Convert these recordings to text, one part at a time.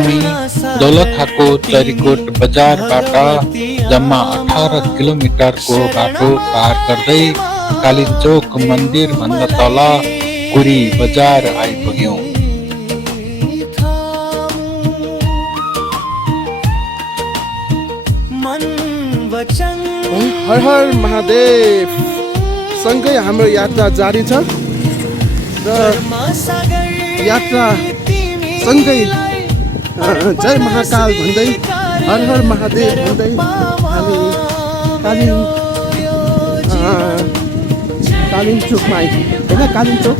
हामी दोलखाको चरीकोट बजारबाट जम्मा 18 किलोमिटरको बाटो पार गर्दै कालिचोक मन्दिर भन्दा तल कुरी बजार आइपुग्यौं। हर हर महादेव। सँगै हाम्रो यात्रा जारी छ र यात्रा सँगै जय महाकाल भन्दै हर हर महादेव भन्दै हामी कालिम्चोकमा आइपुग्यौँ होइन। कालिम्चोक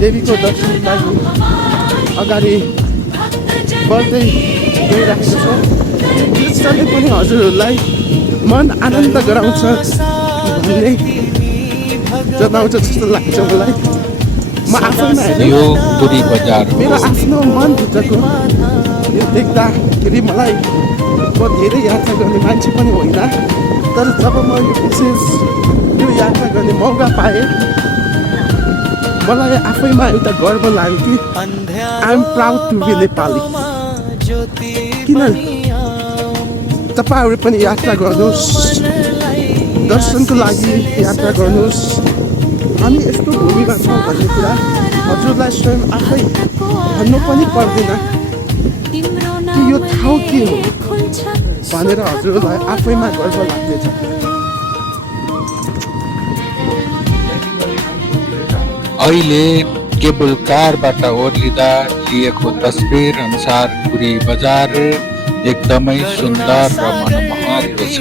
देवीको दर्शनको लागि अगाडि बढ्दै गइरहेको छौँ। कृष्णले पनि हजुरहरूलाई मन आनन्द गराउँछ भन्ने जनाउँछ जस्तो लाग्छ मलाई। म आफैमा यो कुरी बजार मेरो आफ्नो मनभित्रको यो देख्दाखेरि मलाई म धेरै यात्रा गर्ने मान्छे पनि होइन, तर जब म विशेष यो यात्रा गर्ने मौका पाएँ मलाई आफैमा एउटा गर्व लाग्यो कि I am proud to be Nepali. किन तपाईँहरू पनि यात्रा गर्नुहोस्, दर्शनको लागि यात्रा गर्नुहोस्। हामी यस्तो भूमिमा छौँ भन्ने कुरा हजुरलाई स्वयं आफै भन्नु पनि पर्दैन कि यो ठाउँ के हो भनेर हजुरलाई आफैमा गर्व लाग्नेछ। अहिले केबल कारबाट ओर्लिँदा लिएको तस्बिर अनुसार कुरी बजार एकदमै सुन्दर र मनमोहक छ।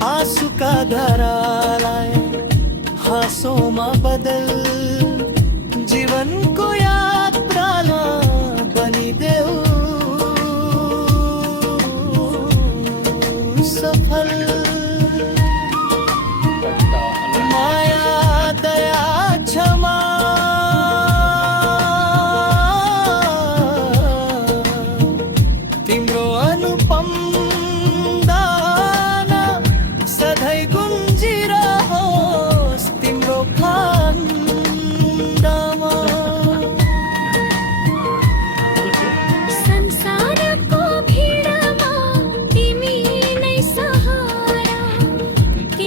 आँसुका धारालाई हाँसोमा बदल